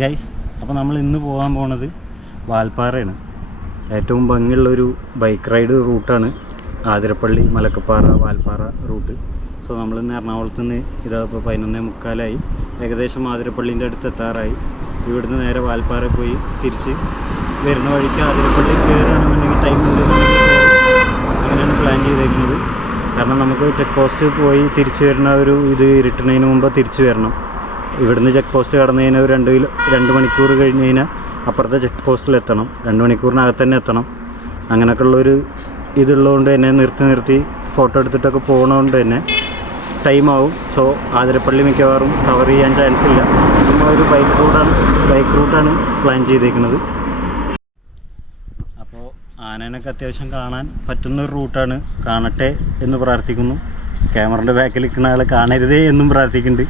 Guys, അപ്പോൾ നമ്മൾ ഇന്ന് പോകാൻ പോണത് വാൽപ്പാറയാണ്. ഏറ്റവും ഭംഗിയുള്ളൊരു ബൈക്ക് റൈഡ് റൂട്ടാണ് ആതിരപ്പള്ളി മലക്കപ്പാറ വാൽപ്പാറ റൂട്ട്. സോ നമ്മളിന്ന് എറണാകുളത്ത് നിന്ന് ഇപ്പോൾ 11:45 ഏകദേശം ആതിരപ്പള്ളീൻ്റെ അടുത്ത് എത്താറായി. ഇവിടുന്ന് നേരെ വാൽപ്പാറ പോയി തിരിച്ച് വരുന്ന വഴിക്ക് ആതിരപ്പള്ളി കയറുകയാണെന്നുണ്ടെങ്കിൽ ടൈം ഉണ്ട്, അങ്ങനെയാണ് പ്ലാൻ ചെയ്തേക്കുന്നത്. കാരണം നമുക്ക് ചെക്ക് പോസ്റ്റ് പോയി തിരിച്ച് വരുന്ന ഇത് ഇരുട്ടുന്നതിന് മുമ്പ് തിരിച്ച് വരണം. ഇവിടുന്ന് ചെക്ക് പോസ്റ്റ് കടന്നു കഴിഞ്ഞാൽ ഒരു 2 മണിക്കൂർ കഴിഞ്ഞ് കഴിഞ്ഞാൽ അപ്പുറത്തെ ചെക്ക് പോസ്റ്റിൽ എത്തണം. 2 മണിക്കൂറിനകത്ത് തന്നെ എത്തണം. അങ്ങനെയൊക്കെ ഉള്ളൊരു ഇതുള്ളതുകൊണ്ട് തന്നെ നിർത്തി ഫോട്ടോ എടുത്തിട്ടൊക്കെ പോകുന്നതുകൊണ്ട് തന്നെ ടൈമാവും. സോ ആതിരപ്പള്ളി മിക്കവാറും കവർ ചെയ്യാൻ ചാൻസ് ഇല്ല. നമ്മളൊരു ബൈക്ക് റൂട്ടാണ് പ്ലാൻ ചെയ്തേക്കുന്നത്. അപ്പോൾ ആനേനൊക്കെ അത്യാവശ്യം കാണാൻ പറ്റുന്നൊരു റൂട്ടാണ്. കാണട്ടെ എന്ന് പ്രാർത്ഥിക്കുന്നു. ക്യാമറയുടെ ബാക്കിൽ നിൽക്കുന്ന ആൾ കാണരുതേ എന്നും പ്രാർത്ഥിക്കുന്നുണ്ട്.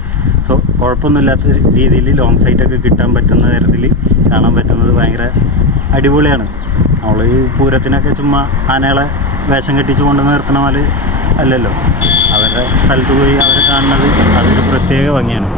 സോ കുഴപ്പമൊന്നുമില്ലാത്ത രീതിയിൽ ലോങ് സൈറ്റൊക്കെ കിട്ടാൻ പറ്റുന്ന തരത്തിൽ കാണാൻ പറ്റുന്നത് ഭയങ്കര അടിപൊളിയാണ്. നമ്മൾ ഈ പൂരത്തിനൊക്കെ ചുമ്മാ ആനകളെ വേഷം കെട്ടിച്ച് കൊണ്ട് നിർത്തണ പോലെ അല്ലല്ലോ. അവരുടെ സ്ഥലത്ത് പോയി അവരെ കാണുന്നത് അതൊരു പ്രത്യേക ഭംഗിയാണ്.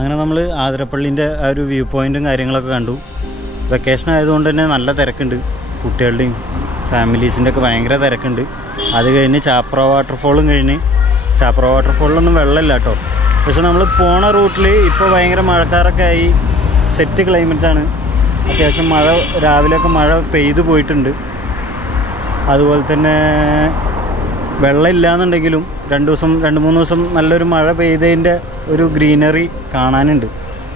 അങ്ങനെ നമ്മൾ ആതിരപ്പള്ളീൻ്റെ ആ ഒരു വ്യൂ പോയിൻറ്റും കാര്യങ്ങളൊക്കെ കണ്ടു. വെക്കേഷൻ ആയതുകൊണ്ട് തന്നെ നല്ല തിരക്കുണ്ട്. കുട്ടികളുടെയും ഫാമിലീസിൻ്റെ ഒക്കെ ഭയങ്കര തിരക്കുണ്ട്. അത് കഴിഞ്ഞ് ചാപ്ര വാട്ടർഫോളും കഴിഞ്ഞ്, ചാപ്ര വാട്ടർഫോളിലൊന്നും വെള്ളമില്ല കേട്ടോ. പക്ഷെ നമ്മൾ പോണ റൂട്ടിൽ ഇപ്പോൾ ഭയങ്കര മഴക്കാറൊക്കെ ആയി, സെറ്റ് ക്ലൈമറ്റാണ്. അത്യാവശ്യം മഴ രാവിലെയൊക്കെ മഴ പെയ്തു പോയിട്ടുണ്ട്. അതുപോലെ തന്നെ വെള്ളമില്ല എന്നുണ്ടെങ്കിലും 2-3 ദിവസം നല്ലൊരു മഴ പെയ്തതിൻ്റെ ഒരു ഗ്രീനറി കാണാനുണ്ട്.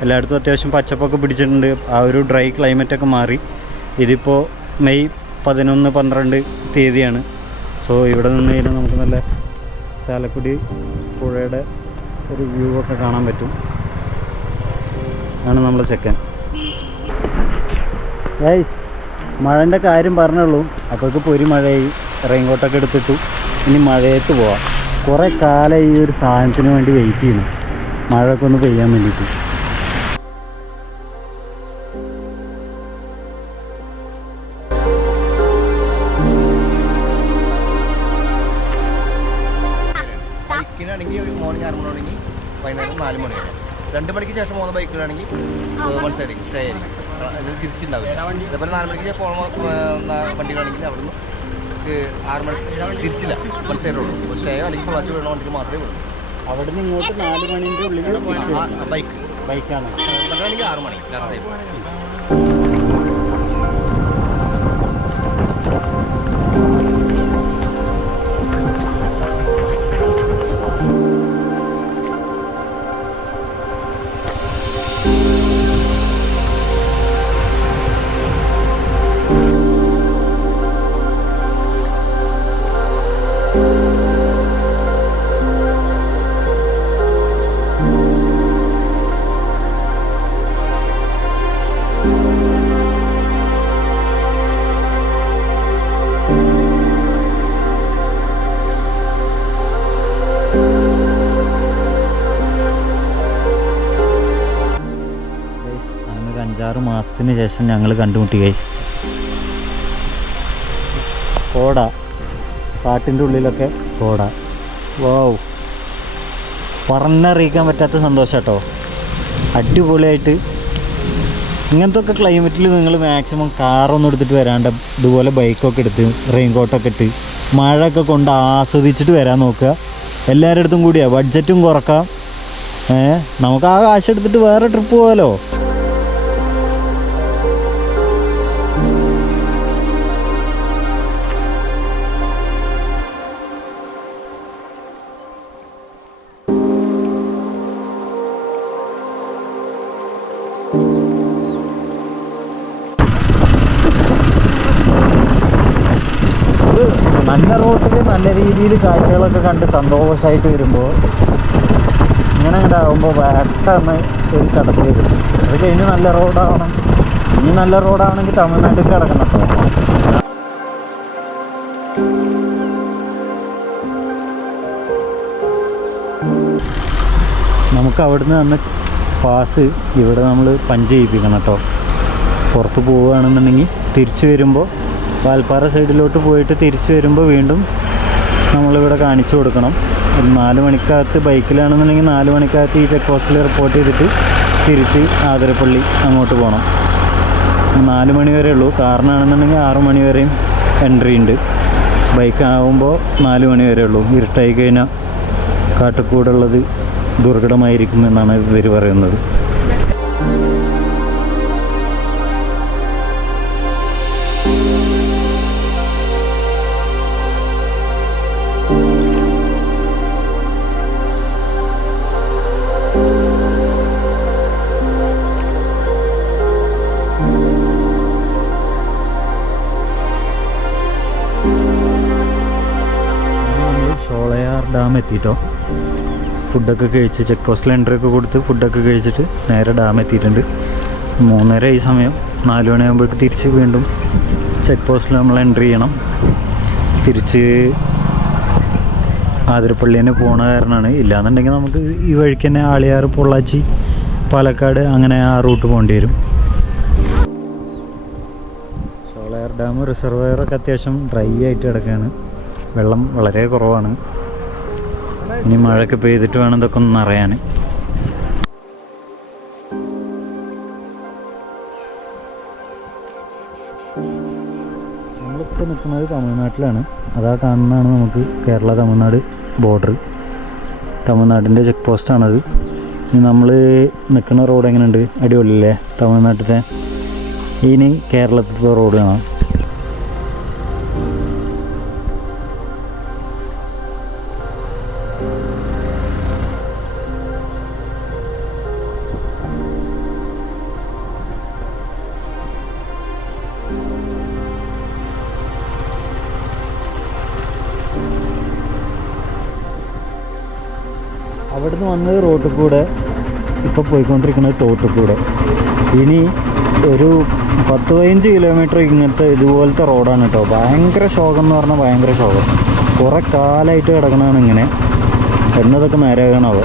എല്ലായിടത്തും അത്യാവശ്യം പച്ചപ്പൊക്കെ പിടിച്ചിട്ടുണ്ട്. ആ ഒരു ഡ്രൈ ക്ലൈമറ്റൊക്കെ മാറി. ഇതിപ്പോൾ മെയ് 11-12 തീയതിയാണ്. സോ ഇവിടെ നിന്ന് കഴിഞ്ഞാൽ നമുക്ക് നല്ല ചാലക്കുടി പുഴയുടെ ഒരു വ്യൂ ഒക്കെ കാണാൻ പറ്റും. ആണ് നമ്മളെ ചെക്കൻ. മഴൻ്റെ കാര്യം പറഞ്ഞുള്ളൂ. അപ്പോഴേക്ക് പൊരി മഴയായി. റെയിൻകോട്ടൊക്കെ എടുത്തിട്ടു. ഇനി മഴയത്ത് പോവാം. കുറേ കാലം ഈ ഒരു സാധനത്തിന് വേണ്ടി വെയിറ്റ് ചെയ്യുന്നു, മഴയൊക്കെ ഒന്ന് പെയ്യാൻ വേണ്ടിയിട്ട്. ബൈക്കിനാണെങ്കിൽ ഒരു മോർണിംഗ് 6 മണി തുടങ്ങി വൈകുന്നേരം 4 മണി വരെ. 2 മണിക്ക് ശേഷം പോകുന്ന ബൈക്കിലാണെങ്കിൽ മനസ്സിലായിരിക്കും സ്റ്റേ ആയിരിക്കും, തിരിച്ചുണ്ടാവില്ല. അതേപോലെ 4 മണിക്ക് വണ്ടികളാണെങ്കിൽ അവിടെ നിന്ന് 6 മണി തിരിച്ചില്ല, മനസ്സിലായിട്ടുള്ളൂ. അപ്പോൾ സ്റ്റേ അല്ലെങ്കിൽ ബാക്കി വേണം വണ്ടിക്ക് മാത്രമേ ഉള്ളൂ. അവിടെ നിന്ന് ഇങ്ങോട്ട് 4 മണിൻ്റെ ഉള്ളിൽ ബൈക്കാണ്. അതാണെങ്കിൽ 6 മണി ലാസ്റ്റ് ടൈം. അങ്ങനെ 5-6 മാസത്തിന് ശേഷം ഞങ്ങൾ കണ്ടുമുട്ടി ഗൈസ്. കോട, കാട്ടിൻ്റെ ഉള്ളിലൊക്കെ കോട. വാവ്, പറഞ്ഞറിയിക്കാൻ പറ്റാത്ത സന്തോഷം കേട്ടോ. അടിപൊളിയായിട്ട്. ഇങ്ങനത്തെ ഒക്കെ ക്ലൈമറ്റിൽ നിങ്ങൾ മാക്സിമം കാറൊന്നും എടുത്തിട്ട് വരാണ്ട് ഇതുപോലെ ബൈക്കൊക്കെ എടുത്ത് റെയിൻകോട്ടൊക്കെ ഇട്ട് മഴയൊക്കെ കൊണ്ട് ആസ്വദിച്ചിട്ട് വരാൻ നോക്കുക. എല്ലാവരുടെ അടുത്തും കൂടിയാണ്, ബഡ്ജറ്റും കുറക്കാം. നമുക്ക് ആ കാശ് എടുത്തിട്ട് വേറെ ട്രിപ്പ് പോകാമല്ലോ. നല്ല റോട്ടിൽ നല്ല രീതിയിൽ കാഴ്ചകളൊക്കെ കണ്ട് സന്തോഷമായിട്ട് വരുമ്പോൾ ഇങ്ങനെ അങ്ങോട്ട് ആകുമ്പോൾ പെട്ടെന്ന് ഒരു ചടത്തിൽ കിട്ടും. അത് കഴിഞ്ഞ് നല്ല റോഡാവണം. ഇനി നല്ല റോഡാണെങ്കിൽ തമിഴ്നാട്ടിൽ കിടക്കണം കേട്ടോ. നമുക്ക് അവിടുന്ന് തന്ന പാസ് ഇവിടെ നമ്മൾ പഞ്ച് ചെയ്യിപ്പിക്കണം കേട്ടോ. പുറത്ത് പോവുകയാണെന്നുണ്ടെങ്കിൽ തിരിച്ചു വരുമ്പോൾ വാൽപ്പാറ സൈഡിലോട്ട് പോയിട്ട് തിരിച്ചു വരുമ്പോൾ വീണ്ടും നമ്മളിവിടെ കാണിച്ചു കൊടുക്കണം. 4 മണിക്കകത്ത് ബൈക്കിലാണെന്നുണ്ടെങ്കിൽ 4 മണിക്കകത്ത് ഈ ചെക്ക് പോസ്റ്റിൽ റിപ്പോർട്ട് ചെയ്തിട്ട് തിരിച്ച് ആതിരപ്പള്ളി അങ്ങോട്ട് പോകണം. 4 മണി വരെ ഉള്ളൂ. കാറിനാണെന്നുണ്ടെങ്കിൽ 6 മണി വരെയും എൻട്രി ഉണ്ട്. ബൈക്ക് ആകുമ്പോൾ 4 മണി വരെ ഉള്ളൂ. ഇരുട്ടായി കഴിഞ്ഞാൽ കാട്ടുകൂടുള്ളത് ദുർഘടമായിരിക്കും എന്നാണ് ഇവർ പറയുന്നത്. ഷോളയാർ ഡാം എത്തിയിട്ടോ. ഫുഡൊക്കെ കഴിച്ച് ചെക്ക് പോസ്റ്റിൽ എൻട്രി ഒക്കെ കൊടുത്ത് ഫുഡൊക്കെ കഴിച്ചിട്ട് നേരെ ഡാം എത്തിയിട്ടുണ്ട്. 3:30 ഈ സമയം. 4 മണിയാകുമ്പോഴേക്ക് തിരിച്ച് വീണ്ടും ചെക്ക് പോസ്റ്റിൽ നമ്മൾ എൻട്രി ചെയ്യണം. തിരിച്ച് ആതിരപ്പള്ളി തന്നെ പോണ കാരണമാണ്. ഇല്ലയെന്നുണ്ടെങ്കിൽ നമുക്ക് ഈ വഴിക്ക് തന്നെ ആളിയാർ, പൊള്ളാച്ചി, പാലക്കാട് അങ്ങനെ ആ റൂട്ട് പോകേണ്ടി വരും. ഷോളയാർ ഡാം റിസർവയറൊക്കെ അത്യാവശ്യം ഡ്രൈ ആയിട്ട് കിടക്കുകയാണ്. വെള്ളം വളരെ കുറവാണ്. ഇനി മഴയൊക്കെ പെയ്തിട്ട് വേണം ഇതൊക്കെ ഒന്ന് അറിയാൻ. നമ്മളിപ്പോൾ നിൽക്കുന്നത് തമിഴ്നാട്ടിലാണ്. അതാ കാണുന്നതാണ് നമുക്ക് കേരള തമിഴ്നാട് ബോർഡർ. തമിഴ്നാടിൻ്റെ ചെക്ക് പോസ്റ്റാണത്. ഇനി നമ്മൾ നിൽക്കുന്ന റോഡ് എങ്ങനെയുണ്ട്? അടിപൊളിയല്ലേ? തമിഴ്നാട്ടിലത്തെ. ഇനി കേരളത്തിലത്തെ റോഡ് കാണാം. അവിടുന്ന് വന്നത് റോട്ടിൽ കൂടെ, ഇപ്പോൾ പോയിക്കൊണ്ടിരിക്കുന്നത് തോട്ടിൽ കൂടെ. ഇനി ഒരു 10-15 കിലോമീറ്റർ ഇങ്ങനത്തെ ഇതുപോലത്തെ റോഡാണ് കേട്ടോ. ഭയങ്കര ശോകം എന്ന് പറഞ്ഞാൽ ഭയങ്കര ശോകം. കുറേ കാലമായിട്ട് കിടക്കണതാണ് ഇങ്ങനെ. എന്നതൊക്കെ നേരെയാകണാവോ.